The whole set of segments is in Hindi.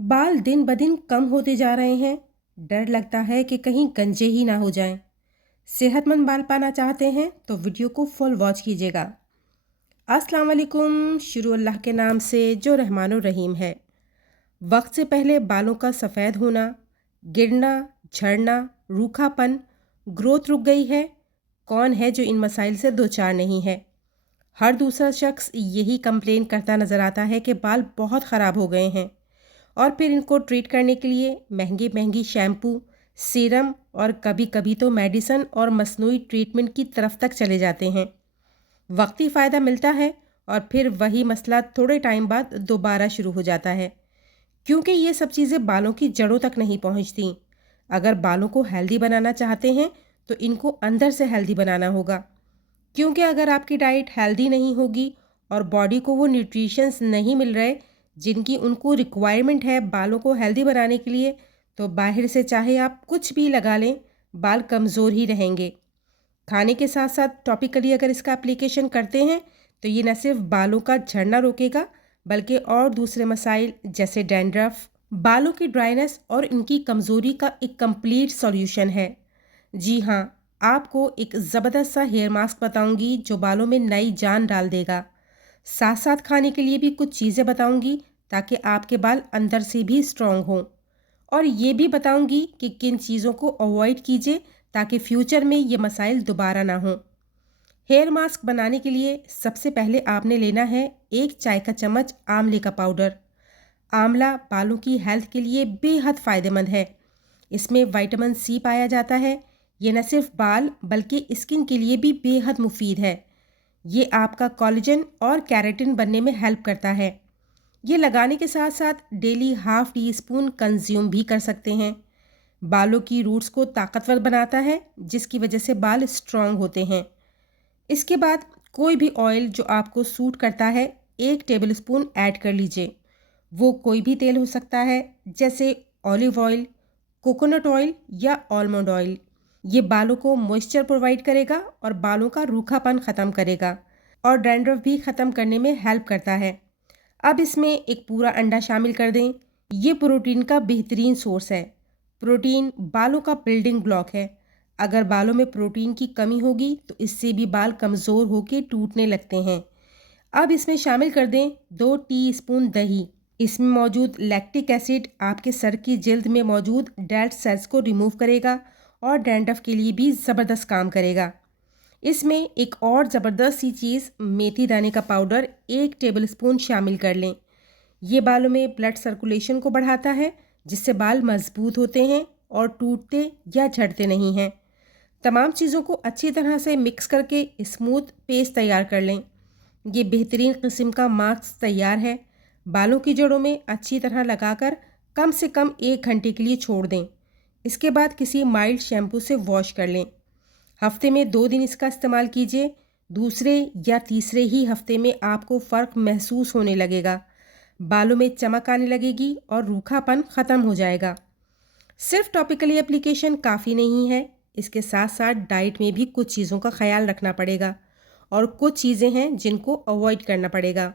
बाल दिन ब दिन कम होते जा रहे हैं। डर लगता है कि कहीं गंजे ही ना हो जाएं। सेहतमंद बाल पाना चाहते हैं तो वीडियो को फुल वॉच कीजिएगा। अस्सलाम वालेकुम। शुरू अल्लाह के नाम से जो रहमानुर रहीम है। वक्त से पहले बालों का सफ़ेद होना, गिरना, झड़ना, रूखापन, ग्रोथ रुक गई है। कौन है जो इन मसाइल से दो चार नहीं है। हर दूसरा शख्स यही कंप्लेन करता नज़र आता है कि बाल बहुत ख़राब हो गए हैं और फिर इनको ट्रीट करने के लिए महंगी महंगी शैम्पू, सीरम और कभी कभी तो मेडिसन और मसनूई ट्रीटमेंट की तरफ तक चले जाते हैं। वक्ती फ़ायदा मिलता है और फिर वही मसला थोड़े टाइम बाद दोबारा शुरू हो जाता है, क्योंकि ये सब चीज़ें बालों की जड़ों तक नहीं पहुंचती। अगर बालों को हेल्दी बनाना चाहते हैं तो इनको अंदर से हेल्दी बनाना होगा, क्योंकि अगर आपकी डाइट हेल्दी नहीं होगी और बॉडी को वो न्यूट्रिशंस नहीं मिल रहे जिनकी उनको रिक्वायरमेंट है बालों को हेल्दी बनाने के लिए, तो बाहर से चाहे आप कुछ भी लगा लें, बाल कमज़ोर ही रहेंगे। खाने के साथ साथ टॉपिकली अगर इसका एप्लीकेशन करते हैं तो ये न सिर्फ बालों का झड़ना रोकेगा, बल्कि और दूसरे मसाइल जैसे डैंड्रफ, बालों की ड्राइनेस और इनकी कमज़ोरी का एक कंप्लीट सॉल्यूशन है। जी हाँ, आपको एक ज़बरदस्त सा हेयर मास्क बताऊंगी जो बालों में नई जान डाल देगा। साथ साथ खाने के लिए भी कुछ चीज़ें बताऊंगी ताकि आपके बाल अंदर से भी स्ट्रॉन्ग हों, और ये भी बताऊंगी कि किन चीज़ों को अवॉइड कीजिए ताकि फ्यूचर में ये मसाइल दोबारा ना हों। हेयर मास्क बनाने के लिए सबसे पहले आपने लेना है 1 चाय का चम्मच आंवले का पाउडर। आंवला बालों की हेल्थ के लिए बेहद फ़ायदेमंद है। इसमें विटामिन सी पाया जाता है। ये न सिर्फ बाल बल्कि स्किन के लिए भी बेहद मुफीद है। ये आपका कोलेजन और केराटिन बनने में हेल्प करता है। ये लगाने के साथ साथ daily half tea spoon consume भी कर सकते हैं। बालों की रूट्स को ताकतवर बनाता है, जिसकी वजह से बाल स्ट्रॉन्ग होते हैं। इसके बाद कोई भी ऑयल जो आपको सूट करता है 1 टेबल स्पून ऐड कर लीजिए। वो कोई भी तेल हो सकता है, जैसे ऑलिव ऑयल, कोकोनट ऑयल या आलमंड ऑयल। ये बालों को मॉइस्चर प्रोवाइड करेगा और बालों का रूखापन ख़त्म करेगा और डैंड्रफ भी ख़त्म करने में हेल्प करता है। अब इसमें एक पूरा अंडा शामिल कर दें। ये प्रोटीन का बेहतरीन सोर्स है। प्रोटीन बालों का बिल्डिंग ब्लॉक है। अगर बालों में प्रोटीन की कमी होगी तो इससे भी बाल कमज़ोर होकर टूटने लगते हैं। अब इसमें शामिल कर दें 2 टीस्पून दही। इसमें मौजूद लैक्टिक एसिड आपके सर की जल्द में मौजूद डेड सेल्स को रिमूव करेगा और डैंड्रफ के लिए भी ज़बरदस्त काम करेगा। इसमें एक और ज़बरदस्त सी चीज़ मेथी दाने का पाउडर 1 टेबल स्पून शामिल कर लें। ये बालों में ब्लड सर्कुलेशन को बढ़ाता है, जिससे बाल मजबूत होते हैं और टूटते या झड़ते नहीं हैं। तमाम चीज़ों को अच्छी तरह से मिक्स करके स्मूथ पेस्ट तैयार कर लें। ये बेहतरीन किस्म का मास्क तैयार है। बालों की जड़ों में अच्छी तरह लगाकर कम से कम 1 घंटे के लिए छोड़ दें। इसके बाद किसी माइल्ड शैम्पू से वॉश कर लें। हफ्ते में 2 दिन इसका इस्तेमाल कीजिए। दूसरे या तीसरे ही हफ्ते में आपको फ़र्क महसूस होने लगेगा। बालों में चमक आने लगेगी और रूखापन ख़त्म हो जाएगा। सिर्फ टॉपिकली एप्लीकेशन काफ़ी नहीं है, इसके साथ साथ डाइट में भी कुछ चीज़ों का ख्याल रखना पड़ेगा और कुछ चीज़ें हैं जिनको अवॉइड करना पड़ेगा,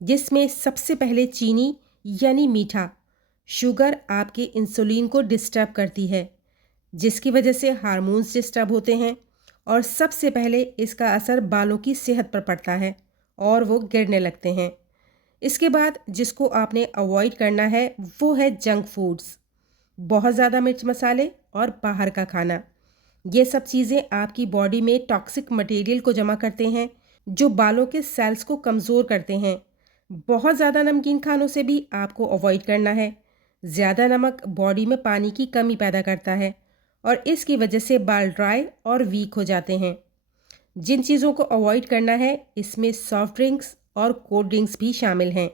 जिसमें सबसे पहले चीनी यानी मीठा। शुगर आपके इंसुलिन को डिस्टर्ब करती है, जिसकी वजह से हार्मोन्स डिस्टर्ब होते हैं और सबसे पहले इसका असर बालों की सेहत पर पड़ता है और वो गिरने लगते हैं। इसके बाद जिसको आपने अवॉइड करना है वो है जंक फूड्स, बहुत ज़्यादा मिर्च मसाले और बाहर का खाना। ये सब चीज़ें आपकी बॉडी में टॉक्सिक मटेरियल को जमा करते हैं, जो बालों के सेल्स को कमज़ोर करते हैं। बहुत ज़्यादा नमकीन खानों से भी आपको अवॉइड करना है। ज़्यादा नमक बॉडी में पानी की कमी पैदा करता है और इसकी वजह से बाल ड्राई और वीक हो जाते हैं। जिन चीज़ों को अवॉइड करना है इसमें सॉफ्ट ड्रिंक्स और कोल्ड ड्रिंक्स भी शामिल हैं।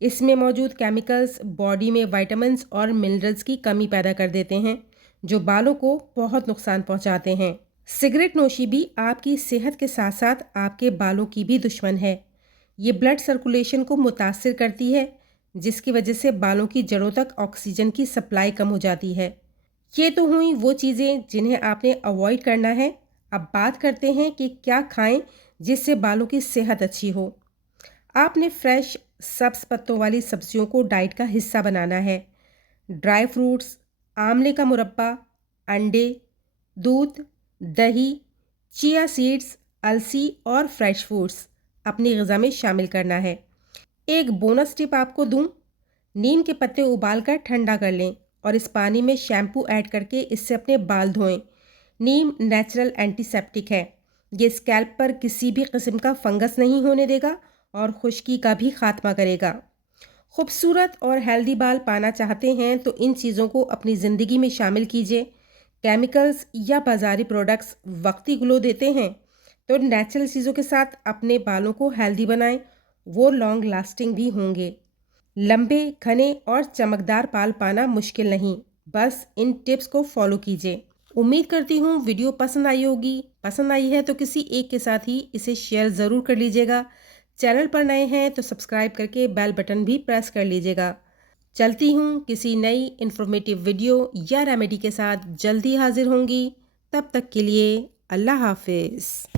इसमें मौजूद केमिकल्स बॉडी में विटामिन्स और मिनरल्स की कमी पैदा कर देते हैं, जो बालों को बहुत नुकसान पहुंचाते हैं। सिगरेट नोशी भी आपकी सेहत के साथ साथ आपके बालों की भी दुश्मन है। ये ब्लड सर्कुलेशन को मुतासिर करती है, जिसकी वजह से बालों की जड़ों तक ऑक्सीजन की सप्लाई कम हो जाती है। ये तो हुई वो चीज़ें जिन्हें आपने अवॉइड करना है। अब बात करते हैं कि क्या खाएं जिससे बालों की सेहत अच्छी हो। आपने फ्रेश सब्ज पत्तों वाली सब्जियों को डाइट का हिस्सा बनाना है। ड्राई फ्रूट्स, आंवले का मुरब्बा, अंडे, दूध, दही, चिया सीड्स, अलसी और फ्रेश फूड्स अपनी ग़िज़ा में शामिल करना है। एक बोनस टिप आपको दूं, नीम के पत्ते उबालकर ठंडा कर लें और इस पानी में शैम्पू ऐड करके इससे अपने बाल धोएं। नीम नेचुरल एंटीसेप्टिक है। ये स्कैल्प पर किसी भी किस्म का फंगस नहीं होने देगा और खुश्की का भी खात्मा करेगा। खूबसूरत और हेल्दी बाल पाना चाहते हैं तो इन चीज़ों को अपनी ज़िंदगी में शामिल कीजिए। केमिकल्स या बाज़ारी प्रोडक्ट्स वक्ती ग्लो देते हैं, तो नेचुरल चीज़ों के साथ अपने बालों को हेल्दी बनाएं, वो लॉन्ग लास्टिंग भी होंगे। लंबे, घने और चमकदार बाल पाना मुश्किल नहीं, बस इन टिप्स को फॉलो कीजिए। उम्मीद करती हूँ वीडियो पसंद आई होगी। पसंद आई है तो किसी एक के साथ ही इसे शेयर ज़रूर कर लीजिएगा। चैनल पर नए हैं तो सब्सक्राइब करके बेल बटन भी प्रेस कर लीजिएगा। चलती हूँ, किसी नई इन्फॉर्मेटिव वीडियो या रेमेडी के साथ जल्दी हाजिर होंगी। तब तक के लिए अल्लाह हाफिज़।